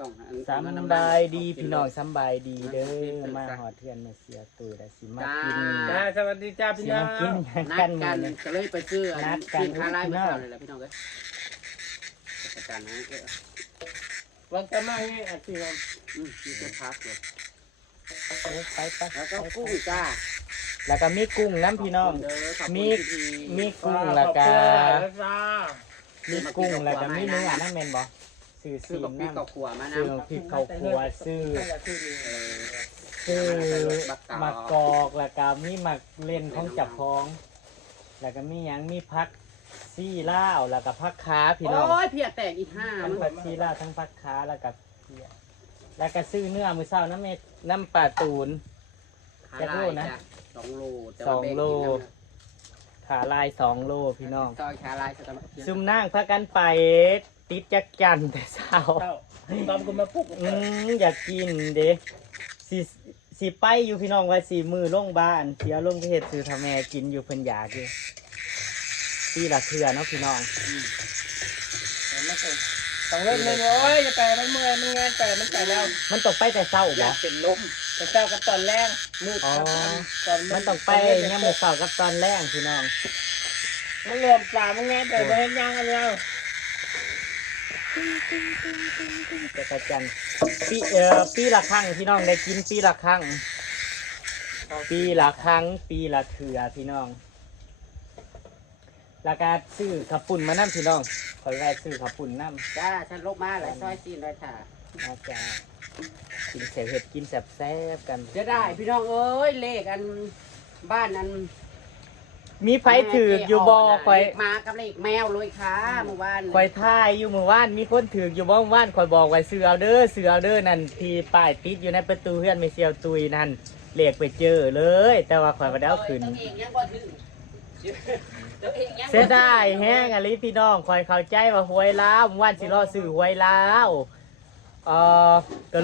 ต้องสำบายดีพี่น้องสำบายดีเด้อมาหอดเทือนมาเสียตัวแต่สิมากิน จ้าสวัสดีจ้าพี่น้อง กิน นั กั ด น กัน เนี่ย ก็เลยไปซื้อ นัดกัน ซื้อคาไล่มาก่อนเลยแหละพี่น้องเอ้ยจัดการนะ วันจะมาให้อาชีพ มีจะพักเลย ไป แล้วก็กุ้งจ้า แล้วก็มีกุ้งน้ำพี่น้อง เด้อขอบ มี คุณที่ มีกุ้งแล้วก็ จ้า มีกุ้งแล้วก็มีเนื้อนั่นแม่นบ่ซื้อ ซื้ ซี อกับพริก น้ำ กับขัวมานะ ซื้อพริกข้าวคั่วซื้อ ซื้อมะกอกแล้วก็มีมะเล่นของจับพอง แล้วก็มีหยังมีผักซี่ล่าวแล้วก็ผักขาพี่น้อง โอ้ยเพียแตกอีกห้า ทั้ง มัน ผักซี่ล่าวทั้งผักขาแล้วก็เพียแล้วก็ซื้อเนื้อมือเศร้าน้ำปลาตูน คาไล่จ้ะ2 โลแต่ว่าแบ่ง 2 โล กินน้ำ ขาลาย2 โลพี่น้อง ซอยคาไล่จะต้อง ซุ่มนั่งพากันไปติดจักจันแต่เช้า ตอนกูมาปุ๊บ อยากกินเด้สิไปอยู่พี่น้องว่าสีมือลงบ้านเสียลงไปเฮ็ดซื้อทำแม่กินอยู่เพิ่นอยากอยู่ปีละเทื่อเนาะพี่น้อง ต้องเล่นเลยโอ้ยจะแปลมันเมื่อยมันงานแปลมันแปลแล้ว มันต้องไปแต่เช้า อยา บ่ กเป็นลมแต่เจ้ากับตอนแรกมืดตอน มันต้องไปเนี่ยมื้อเช้ากับตอนแรงพี่น้อง มันรวมปลามันงานแต่ไม่ให้ย่างกันแล้ว จักรจันทร์ปีละครั้งพี่น้องได้กินปีละครั้งปีละครั้งปีละเทื่อพี่น้องแล้วก็ซื้อขับปุ่นมานํพี่น้องขอแวะซื้อขับปุ่นนำ จ้าฉันลกมาหลายซอยซีนได้ค่ะ อาจารย์กินเสเห็ดกินแซ่บๆกัน จะได้พี่น้องเอ้ยเลขอันบ้านอัน มีไผถือกอยู่บ่คอย เลขหมากับเลขแมวเลยค่ะเมื่อวาน คอยท่ายอยู่เมื่อวานมีคนถือกอยู่บ่เมื่อวานคอยบอกไว้ซื้อเอาเด้อซื้อเอาเด้อนั่นที่ป้ายติดอยู่ในประตูเฮือนไม่เซียวตุยนั่นเลขไปเจอเลย แต่ว่าคอยบ่ได้เอาขึ้น ตัวเองยังบ่ถึงตัวเองยังบ่ถึง เสียดายแฮงอะลิพี่น้องคอยเข้าใจว่าหวยลาวเมื่อวานสิรอซื้อหวยลาวก็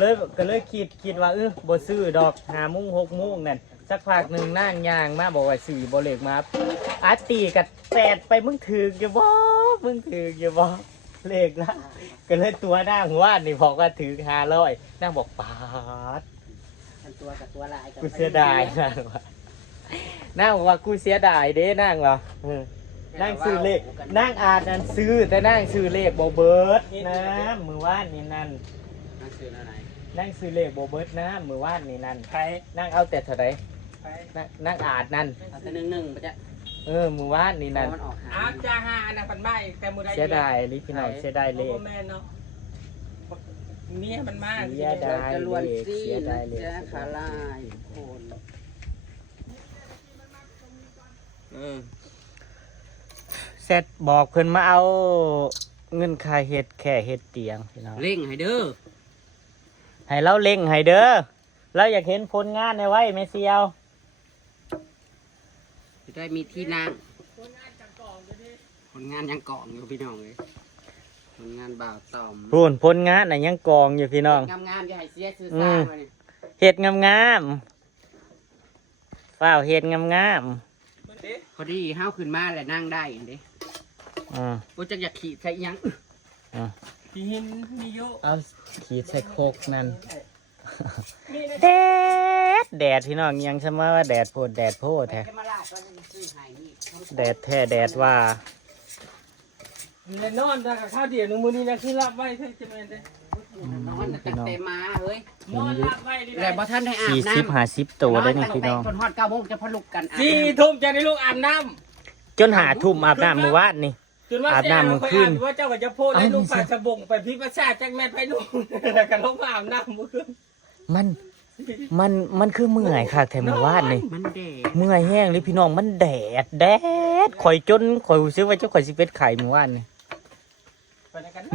เลยคิดว่าบ่ซื้อดอก5 โมง 6 โมงนั่นสักพักหนึงนั่งย่างมาบอกว่าซื้อบ่เลขมาอาตีกับแปดไปมึงถือกอยู่บ่เลขนะก็เลยตัวหน้าหัวนี่บอกว่าถือ500นั่งบอกปาด อันตัวกับตัวลายกับ กูเสียดายนั่งว่านั่งบอกว่ากูเสียดายเด้นั่งว่านั่งซื้อเลขนั่งอ่านนั่นซื้อแต่นั่งซื้อเลขบ่เบิดนะมื้อวานนี่นั่น นั่นคืออะไร นั่งซื้อเลขบ่เบิดนะมื้อวานนี่นั่น ใคร นั่งเอาแต่เท่าใด ใคร นั่งอ่านนั่น เอาแต่หนึ่งปะจ๊ะ มื้อวานนี่นั่น มันออกหา อาจ้าหานะพันใบแต่มือได้ เสียดายลิพี่น้องเสียดายเลข แม่เนาะเมียมันมาก เสียดาย จะล้วนซี เสียดายเลข จ้าขาลายโคน เสร็จบอกเพิ่นมาเอาเงินค่าเฮ็ดแค่เฮ็ดเตียงพี่น้อง เร่งให้เด้อ ให้เราเล็งให้เด้อเราอยากเห็นผลงานในไว้แม่เซียว จะได้มีที่นั่งผลงานยังเกาะอยู่พี่น้องเลยผลงานบ่าวตอม พูนผลงานน่ะยังกองอยู่พี่น้อง งามๆอย่าให้เสียซื้อสร้างมาเนี่ย เฮ็ดงามๆฝ้าวเฮ็ดงาม พอดีห้าวขึ้นมาแหละนั่งได้เห็นดิ ๆอือ โอ้จักอยากขี่ใส่ยัง ที่หินมีเยอะ เอาขีดใส่โคกนั่นแดดพี่น้องยังชะมาว่าแดดโพดแดดโพดแท้ จะมาลาดก็จะซื้อให้นี่ แดดแท้แดดว่า เลยนอนแต่กับข้าวเดียวนึงมือนี้นะคือรับไว้ใช่ไหมเด้ นอนตั้งแต่มาเฮ้ย นอนรับไว้ดิ แต่บ่ท่านได้อาบน้ำ 40-50ตัวได้นี่พี่น้อง คนฮอด9 โมงจะพลุกกันอาบ สี่ทุ่มจะได้ลูกอาบน้ จนหาทุ่มอาบน้ำมื้อวานนี่ ำจนว่า อาบน้ำมื้อคืน ว่าเจ้าก็จะโพดให้ลูกฝ่ายสบงไปพิพากษาแจ้งแม่ไปลูกแล้วก็ลงมาอาบน้ำมื้อคืน มันคือเมื่อยค่ะแต่มื้อวานนี่ มันแดด เมื่อยแห้งเลยพี่น้องมันแดดข่อยจนข่อยรู้สึกว่าเจ้าข่อยสิเป็นไข่มื้อวานนี่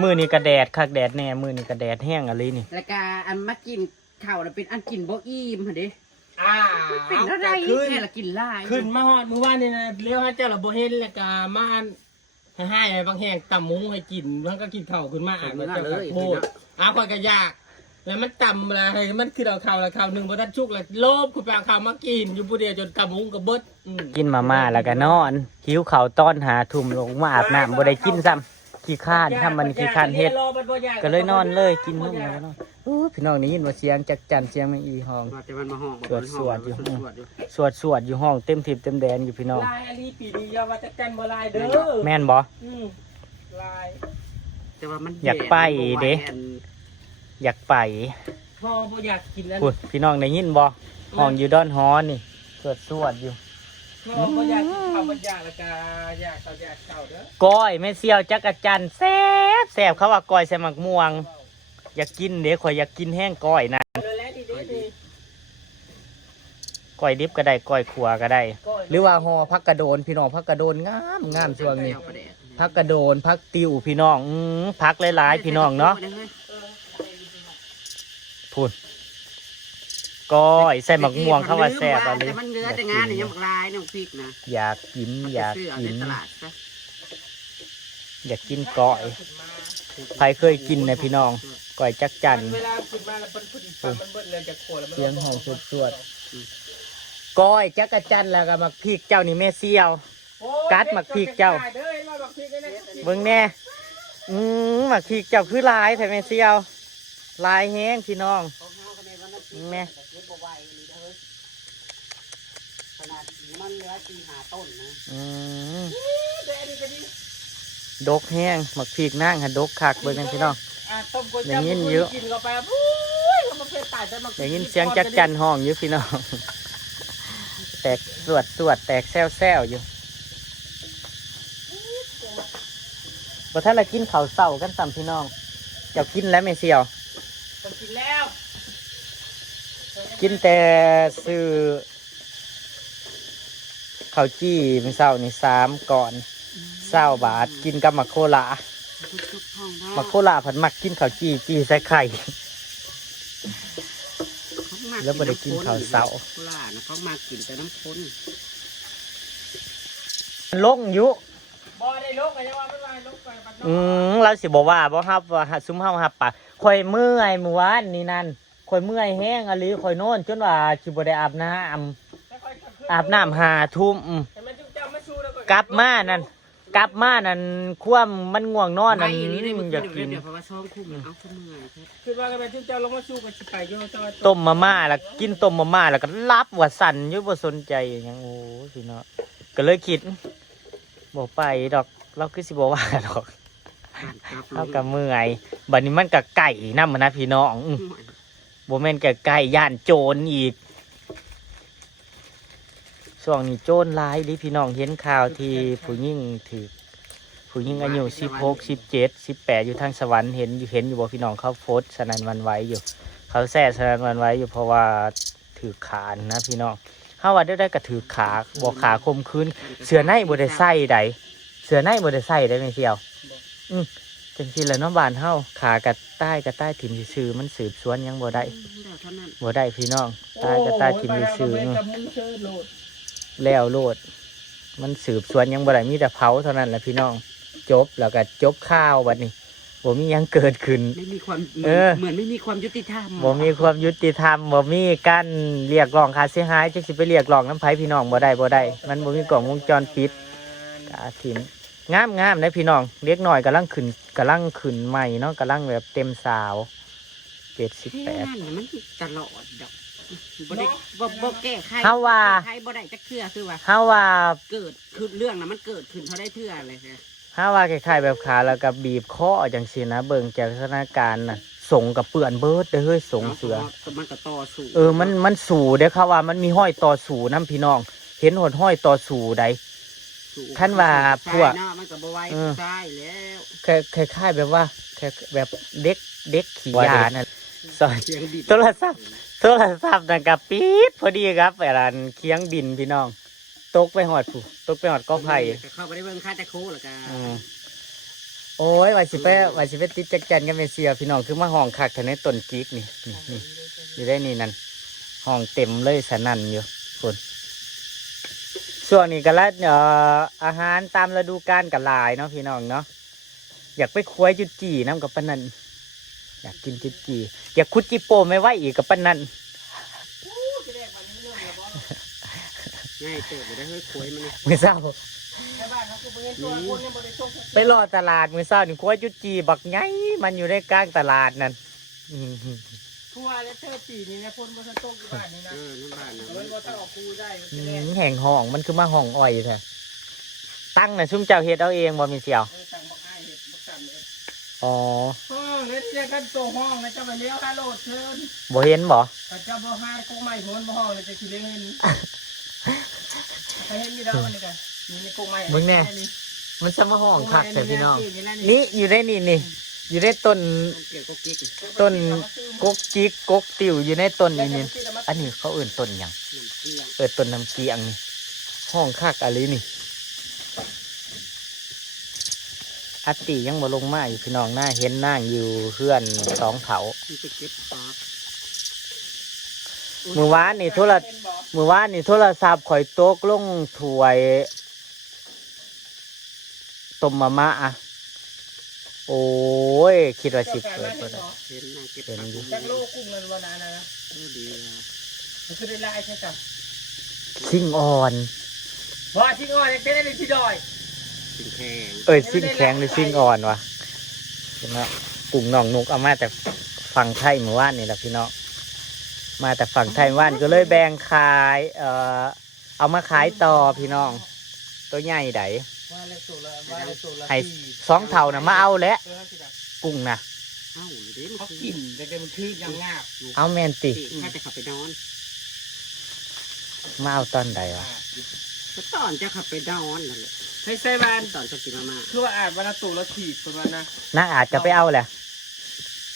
มื้อนี้ก็แดดคักแดดแน่มื้อนี้ก็แดดแห้งอะไรนี่ แล้วก็อันมากินข้าวน่ะเป็นอันกินบ่อิ่มหั่นเด้ เป็นอะไร ขึ้น แค่ละกินหลาย ขึ้นมาฮอดมื้อวานนี่นะเลี้ยวให้เจ้าละบ่เห็นแล้วก็มาอันให้บางแห่งตำมุ้งให้กินมันก็กินข้าวขึ้นมาอ่านมันจะโพดข่อยก็ยากแล้วมันตำอะไรมันคือเอาข้าวละข้าวหนึงบ่ทันชุกแล้วโลภคือไปเอาข้าวมากินอยู่ผู้เดียวจนตำมุ้งก็เบิด กินมาม่าแล้วก็นอนหิวข้าวตอนหาทุ่มลงมาอาบน้ำบ่ได้กินซ้ำ ขี้ข้านถ้ามันขี้ข้านเฮ็ดก็เลยนอนเลยกินนุ่มแล้วเนาะพี่น้องนี่ยินว่าเสียงจักจันเสียงแมงอีห้อง แต่มันมาห้อง สวดอยู่ห้องเต็มทิพย์เต็มแดนอยู่พี่น้อง ลายอันนี้ปีนี้ยาว่าจะกันบ่ลายเด้อ แม่นบ่ ลาย แต่ว่ามัน อยากไปเด้อยากไป พ่อบ่อยากกินแล้ว พูดพี่น้องได้ยินบ่ห้องอยู่ด้านฮอนี่สวดอยู่ พ่อบ่อยากกินข้าวบ่อยากแล้วก็อยากข้าวอยากเก่าเด้อ ก้อยแม่เสี่ยวจักรจันทร์แซ่บแซ่บเขาว่าก้อยใส่หมักม่วง อยากกินเด้ข่อยอยากกินแห้งก้อยนะ เลยแล้วดี ก้อยดิบก็ได้ก้อยขัวก็ได้ หรือว่าห่อผักกระโดนพี่น้องผักกระโดนงามช่วงนี้ผักกระโดนผักติวพี่น้องผักหลายๆพี่น้องเนาะพูดก้อยใส่หมักม่วงเข้าว่าแซ่บอะไร แต่มันเหลือแต่งานเนี่ยยังหมักลายเนี่ยพริกนะ อยากกินอยากกิน ตลาดซะ อยากกินก้อยใครเคยกินนะพี่น้องก้อยจักจัน เวลาขึ้นมาแล้วมันพอดีฟังมันเบิดเลยจะโคแล้วมัน เสียงห้องสวดก้อยจักรจันแล้วก็หมักพริกเจ้านี่แม่เสี่ยว กัดหมักพริกเจ้า เบิ่งแน่หมักพริกเจ้าคือลายแท้แม่เสี่ยวลายแห้งพี่น้องแม่ ขนาดมันเหลือ4-5 ต้นนะ ดกแห้งหมักพริกนั่งหันดกคักเบิ่งกันพี่น้อง อย่างนี้เยอะ กินเข้าไปมันเป็นตายแต่มัน อย่างนี้เสียงจักจันห้องอยู่พี่น้อง แตกสวดแตกแซวอยู่บ่ท่านละกินข้าวเศร้ากันซ้ำพี่น้องเจ้ากินแล้วไม่เสี่ยว กินแล้ว กินแต่ซื้อข้าวจี้มื้อเช้านี่3ก่อน20 บาทกินกับมักโคลามักโคลาผัดมักกินข้าวจี้ใส่ไข่ แล้วบ่ได้กินข้าวเช้า โคราชนะเขามากินแต่น้ำข้น ลงอยู่ บ่ได้ลกก็ยังว่าไม่ว่าลกไปบัดน้ เราสิบอกว่าบ่ฮับว่าซุมเฮาฮับปะข่อยเมื่อยเมื่อวานนี่นั่นข่อยเมื่อยแห้งอะลีข่อยโน่นจนว่าสิบ่ได้อาบน้ำอาบน้ำ5 ทุ่มกลับมานั่นความมันง่วงนอนนั่นอยากกิน เดี๋ยวเพราะว่าช่องคุ้มเอาเสมอ คือว่ากันไปจุ๊บเจ้าลงมาสู้กับสิไปโยเจ้า ต้มมาม่าแล้วกินต้มมาม่าแล้วก็รับว่าสั่นอยู่บ่สนใจหยังโอ้พี่เนาะก็เลยคิดบ่ไปดอกเราคือสิบ่ว่าดอกเราก็เมื่อยบัดนี้มันก็ไก่นำนะพี่น้องบ่แม่นก็ไก่ย่านโจรอีกช่วงนี้โจรหลายดิพี่น้องเห็นข่าวที่ผู้หญิงอายุ16 17 18อยู่ทางสวรรค์เห็นอยู่บ่พี่น้องเขาโพสต์สนั่นหวั่นไหวอยู่ เขาแซ่สนั่นหวั่นไหวอยู่เพราะว่าถือขานะพี่น้องเฮาว่าได้ก็ถือขาบ่ขาคมคืนเสื้อในบ่ได้ใส่ใดเสื้อในบ่ได้ใส่ได้แม่เสี่ยวจังซี่แหละเนาะบ้านเฮาขากะใต้ถิ่มซื่อๆมันสืบสวนยังบ่ได้พี่น้องใต้ถิ่มซื่อแล้วโลดมันสืบสวนยังบ่ได้มีแต่เผาเท่านั้นแหละพี่น้องจบแล้วก็จบข้าวบัดนี้บ่มีหยังเกิดขึ้น ไม่มีความเหมือนไม่มีความยุติธรรม บ่มีความยุติธรรมบ่มีการเรียกร้องค่าเสียหายจักสิไปเรียกร้องน้ำไผพี่น้องบ่ได้มันบ่มีกล้องวงจรปิดกะถิ่มงามนะพี่น้องเล็กน้อยกำลังขึ้นใหม่เนาะกำลังแบบเต็มสาว 78มันตลอดดอกบ่แก้ไขใครบ่ได้จักเทื่อคือว่า เฮาว่า เกิดคือเรื่องน่ะมันเกิดขึ้นเท่าได้เทื่อเลยค่ะ ถ้าว่าคล้ายๆแบบขาแล้วก็บีบคอจังซี่นะเบิ่งจากสถานการณ์น่ะส่งกับเปื้อนเบิดเด้อเฮ้ยส่งเสือ มันก็ต่อสู้มันสู่เด้อเขาว่ามันมีห้อยต่อสู่นํพี่น้องเห็นหดห้อยต่อสู่ใดท่านว่าพวกมันก็บ่ไหวใช่แล้วคล้ายๆแบบว่าแบบเด็กขี้ยานั่นซอยโทรศัพท์นั่นก็ปิดพอดีครับไอ้ร้านเคียงดินพี่น้องตกไปหอดกอไผ่เข้าไปได้เบิ่งค่าจะโคแล้วก็โอ้ยว่าสิไปติดจักจันกันเมเซียพี่น้องคือมาห้องคักแถวในต้นกิ๊กนี่อยู่ได้นี่นั่นห้องเต็มเลยสนั่นอยู่คนช่วงนี้ก็ละอาหารตามฤดูกาลกับหลายเนาะพี่น้องเนาะอยากไปควยจุดจีน้ำกับปนันอยากกินจุดจีอยากคุดจิโปไม่ไหวอีกกับปนันง่ายเติบได้เฮ้ยควยมันไม่ทราบ ไปรอตลาดมื้อเช้านี่กลัวจุดจีบักไงมันอยู่ในกลางตลาดนั่นอืม ทั่วและเธอปีนี้นะพ่นบ่ทันตกอยู่บ้านนี่นะ น้ำบ้านนะ มันบ่ทันออกคูได้มัน อื จะแน่ มแห่งห้องมันคือมาห้องอ้อยแท้ตั้งน่ะซุ่มเจ้าเฮ็ดเอาเองบ่มีเสี่ยว สั่งบ่ให้เฮ็ดบ่สั่งเลย อ๋อ ห้องแล้วที่กันโตห้องแล้วจะไปเลี้ยวฮัลโหลเชิญ บ่เห็นบ่ ถ้าเจ้าบ่หากูใหม่โหนบ่ห้องเลยจะสิเลี้ยงเห็นไปเห็นมีดาวอันนี้กันนี่ในกูใหม่ มันจะมาห้องคักแต่พี่น้องนี่อยู่ในนี่อยู่ในต้น เกี่ยวกับกิ๊ก ต้นกกจิกกกติ๋วอยู่ในต้นนี่อันนี้เขาเอื่นต้นหยัง เกี่ยว ต้นน้ำเกียงนี่ห้องคักอะไรนี่อัตติยังบ่ลงมาอยู่พี่น้องหน้าเห็นนั่งอยู่เพื่อนสองเขา มันจะเก็บปาก มือวานนี่โทรศัพท์ข่อยตกลงถ้วยต้มมะมะอะโอ้ยคิดว่าสิเปิดบ่ได้ เห็นนั่งเก็บปาก จักโลกุ้งเงินวันนั้นนะ ดี มันคือได้ลายใช่จ้ะ ซิ่งอ่อน ว่าที่งอนยังได้ในที่ดอย สิ่งแข็ง ซิ่งแข็งหรือซิ่งอ่อนวะเห็นไหมกุ้งน่องนุกเอามาแต่ฝั่งไทยเมื่อวานนี่แหละพี่น้องมาแต่ฝั่งไทยเมื่อวานก็เลยแบ่งขายเอามาขายต่อพี่น้องตัวใหญ่ได ว่าเลยตัวละว่าเลยตัวละ ให้สองเท่านะมาเอาแล้วกุ้งนะ เอ้าเดี๋ยว เขา มัน กินแต่แกมันคือยังงาบอยู่ เอาแมนติ แค่แต่ขับไปนอน มาเอาตอนใดวะ ก็ตอนจะขับไปนอนนั่นแหละ ให้ใส่บ้าน ตอนจะกินมาม่า คือว่าอาจวันละตัวละขีดประมาณนะ น่าอาจจะไปเอาแหละ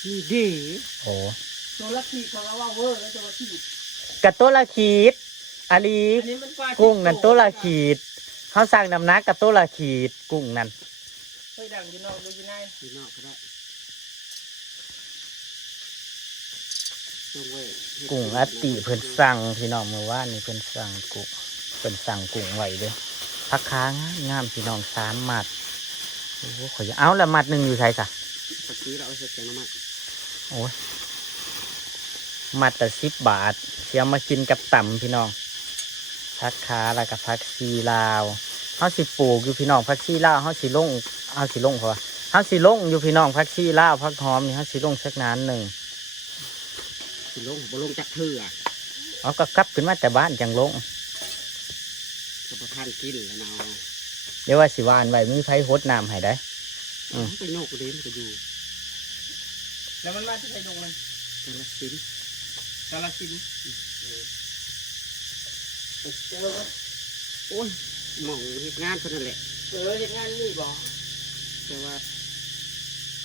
นี่ดี โอ้ ตัวละขีดเขาว่าเวอร์แล้วตัวละขีด กระตัวละขีดอาลี อันนี้มันกว่า กุ้งนั่นตัวละขีดเขาสั่งน้ำหนักกับตัวละขีดกุ้งนั่น เคยดังอยู่นอกดูอยู่ใน ที่นอกก็ได้ลงเว้ย กุ้งอัตติเพิ่นสั่งพี่น้องเมื่อวานนี่เพิ่นสั่งกุ้งเพิ่นสั่งกุ้งไว้เด้อพักค้างงามพี่น้อง3 มัดโอ้โหขอยเอาละมัดหนึ่งอยู่ไสซะ ตะกี้เราเอาเสร็จแกงมาม่า โอ้ยมัดละ10 บาทเสียมากินกับต่ำพี่น้องพักค้าแล้วก็พักซีลาวเฮาสิปลูกอยู่พี่น้องพักซีลาวเฮาสิลงเพราะว่าเฮาสิลงอยู่พี่น้องพักซีลาวพักหอมนี่เฮาสิลงสักนานหนึ่ง สิลงบ่ลงจากเถื่อ เอาก็กลับขึ้นมาแต่บ้านจังลง กับประทานกินแล้วเนาะ เดี๋ยวว่าสิหวานไว้มีไผหดน้ำให้ได้ ไปโยกกูเด้มันก็อยู่ แล้วมันมาที่ไหนดงมัน แต่ละชิ้น สารสิน โอ้ยหมองเหตุงานเพิ่นนั่นแหละ เห็นงานนี่บอก แต่ว่า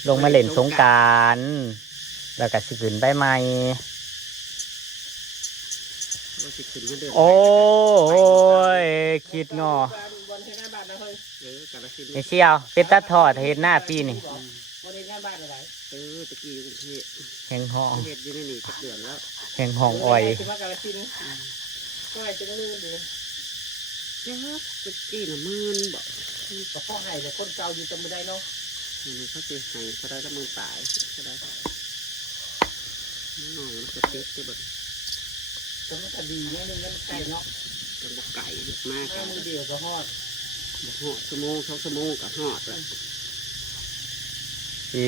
ลงมาเล่นสงกรานต์แล้วก็สิขึ้นไปใหม่ ว่าสิขึ้นเงินเดือน โอ้ยคิดงอ วันเห็นงานบ้านนะเฮ้ย แต่ละชิ้น ไอเชี่ยวเป็นตาทอดเห็นหน้าปีนี่ วันเห็นงานบ้านอะไร ตะกี้อยู่กรุงเทพ แห่งห้อง เฮ็ดอยู่ในนี่จักเดือนแล้ว แห่งห้องอ้อย ที่มากาลสินก็ไอ้จะมือดี จักตะกี้น่ะ10,000บ่ ก็พ่อให้แต่คนเก่าอยู่จำไม่ได้เนาะ มันเขาสิให้เขาได้ละ10,000ตายก็ได้น้อยมันก็เต็กได้เบิด แต่มันก็ดีเนี่ยนึงมันไก่เนาะ กันบ่ไก่มาก ห้ามือเดียวก็ฮอด บ่ฮอดชั่วโมง2ชั่วโมงก็ฮอดแล้ว สิ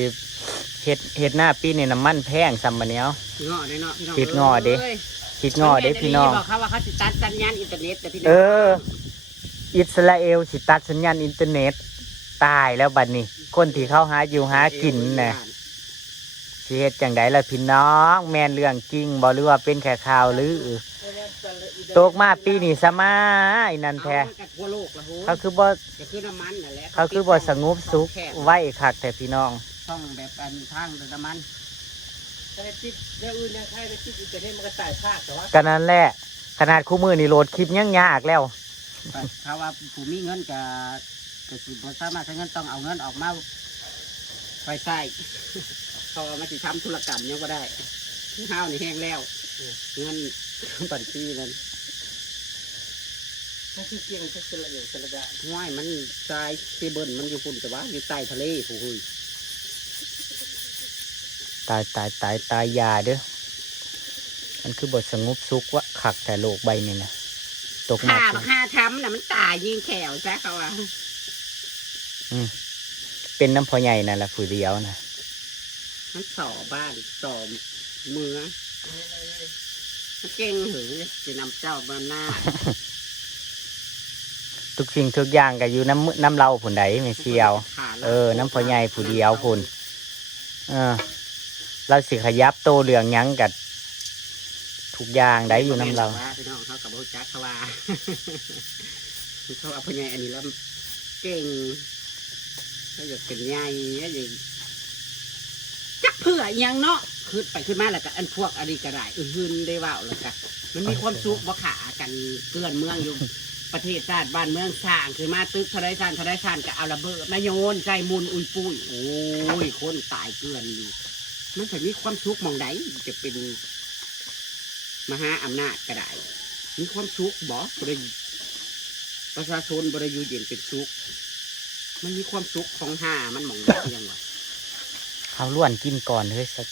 เห็ดหน้าปีนี่น้ำมันแพงซ้ำบัดเนี้ย งอได้เนาะพี่น้อง ปิดงอเด้ คิดงอเด้พี่น้อง บอกเขาว่าเขาสิตัดสัญญาณอินเทอร์เน็ตแต่พี่น้อง เออ อิสราเอลสิตัดสัญญาณอินเทอร์เน็ตตายแล้วบัดนี้ คนที่เขาหาอยู่หากินน่ะสิเฮ็ดจังไดล่ะพี่น้อง แม่นเรื่องจริงบ่หรือว่าเป็นแค่ข่าวหรือตกมาปีนี้ซะมาไอ้นั่นแท้ เอากับทั่วโลกละโห เขาคือบ่ ก็คือน้ำมันนั่นแหละ เขาคือบ่สงบสุขไว้คักแต่พี่น้อง ต้องแบบอันทางน้ำมัน ถ้าได้ติดเรื่องอื่นยังใครได้ติดอินเทอร์เน็ตมันก็จ่ายภาคแต่ว่า ก็นั่นแหละขนาดคู่มือนี่โหลดคลิปยังยากแล้ว เขาว่าผู้มีเงินก็สิบ่สามารถใช้เงินต้องเอาเงินออกมาไปใช้เขาว่ามาสิทำธุรกรรมยังก็ได้ข้าวนี่แห้งแล้วเงินบัญชีนั้น มันคือเกี่ยงแค่สละเอียดสละดะ ห้วยมันทรายเคเบิลมันอยู่ฝุ่นแต่ว่าอยู่ใต้ทะเลผู้หุย ตายยาเด้อมันคือบทสงบสุขวะคักแต่โลกใบนี่นะตกมา ข้าทำน่ะมันตายยิงแขวซะเขาว่า เป็นน้ำพอใหญ่นั่นแหละผู้เดียวนะ มันสอบ้านสอเมืองมันเก่งหรือจะนำเจ้าบ้านหน้า ทุกสิ่งทุกอย่างก็อยู่น้ำเราผุนใดไม่เชียวน้ำพอใหญ่ผู้เดียวผุนเราสิขยับโตเรื่องยังกับทุกอย่างได้อยู่น้ำเรา พี่น้องเขากับโบจักเขาว่า เขาเอาพญายอันนี้แล้วเก่งเขาอยากเป็นใหญ่อยากจักเพื่อยังเนาะขึ้นไปขึ้นมาแล้วก็อันพวกอะไรก็ได้อื่นได้ว่าแล้วก็มันมีความสุขบ่ขากันเกลื่อนเมืองอยู่ ประเทศชาติบ้านเมืองสร้างขึ้นมาตึกทะเลซานก็เอาระเบิดมาโยนใส่มุนอุยปุยโอ้ยคนตายเกลื่อนอยู่มันถึงมีความสุขมองใดจะเป็นมหาอำนาจก็ได้มีความสุขบ่ประชาชนบริยูเย็นเป็นสุขมันมีความสุขของห่ามันมองได้ยังวะ เขาล้วนกินก่อนเฮ้ยสัก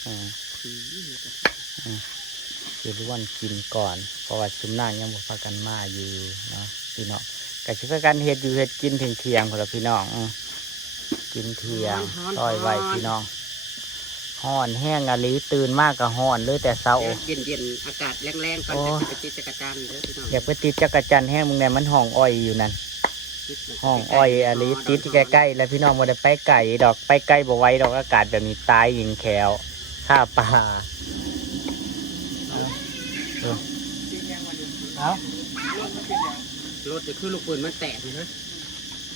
คือล้วนกินก่อนเพราะว่าชุมนางยังบอกพากันมาอยู่เนาะพี่น้องก็ชิพากันเฮ็ดอยู่เฮ็ดกินถึงเที่ยงคนละพี่น้องกินเที่ยงซอยไว้พี่น้องห่อนแห้งอะลีตื่นมากกับห่อนเลยแต่เช้าเย็นอากาศแรงๆก่อนจะไปติดจักรจันทร์เด้อพี่น้องอยากไปติดจักรจันทร์แห้งมึงเนี่ยมันห้องอ้อยอยู่นั่นห้องอ้อยอะลีติดใกล้ๆแล้วพี่น้องบ่ได้ไปไก่ดอกไปไก่บ่ไหวดอกอากาศแบบนี้ตายยิงแขวข้าป่ารถจะขึ้นลูกปืนมันแตกนะ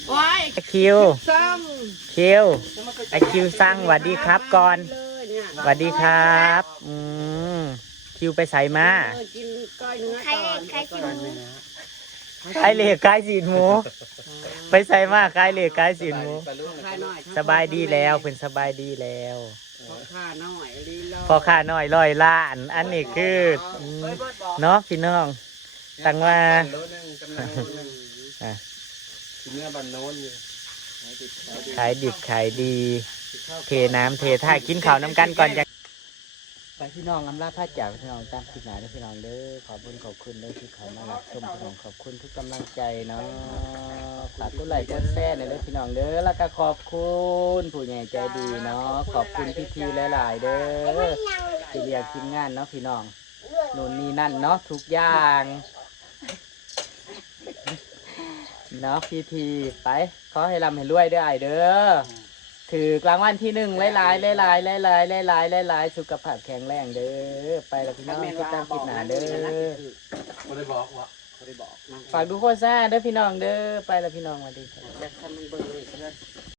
โอ้ยคิวซังคิวไอคิวสั่งสวัสดีครับก่อนสวัสดีครับคิวไปใส่มากินก้อยเนื้อก่อนไก่เหล็กไก่สีหมูไปใส่มาไก่เหล็กไก่สีหมูสบายดีแล้วเป็นสบายดีแล้วพอค่าน้อย100 ล้านอันนี้คือเนาะพี่น้องตั้งว่าเนื้อบันโน้นอยู่ขายดิบขายดีเทน้ำเทท่ากินข้าวน้ำกันก่อนจะไปพี่น้องอำลาพระจากพี่น้องตามคิดหนาด้วยพี่น้องเด้อขอบคุณเด้อที่เขามารับชมพี่น้องขอบคุณทุกกำลังใจเนาะฝากกดไลค์กดแชร์หน่อยเด้อพี่น้องเด้อแล้วก็ขอบคุณผู้ใหญ่ใจดีเนาะขอบคุณพี่ๆหลายๆเด้อที่เรียกทีมงานเนาะพี่น้องนู่นนี่นั่นเนาะทุกอย่างเนาะพี่ไปขอให้ร่ำให้รวยด้วยเด้อถือกลางวันที่1หลายสุขภาพแข็งแรงเด้อไปแล้วพี่น้องติดตามคลิปหน้าเด้อไม่ได้บอกว่าฝากดูโฆษณาเด้อพี่น้องเด้อไปแล้วพี่น้องสวัสดีครับ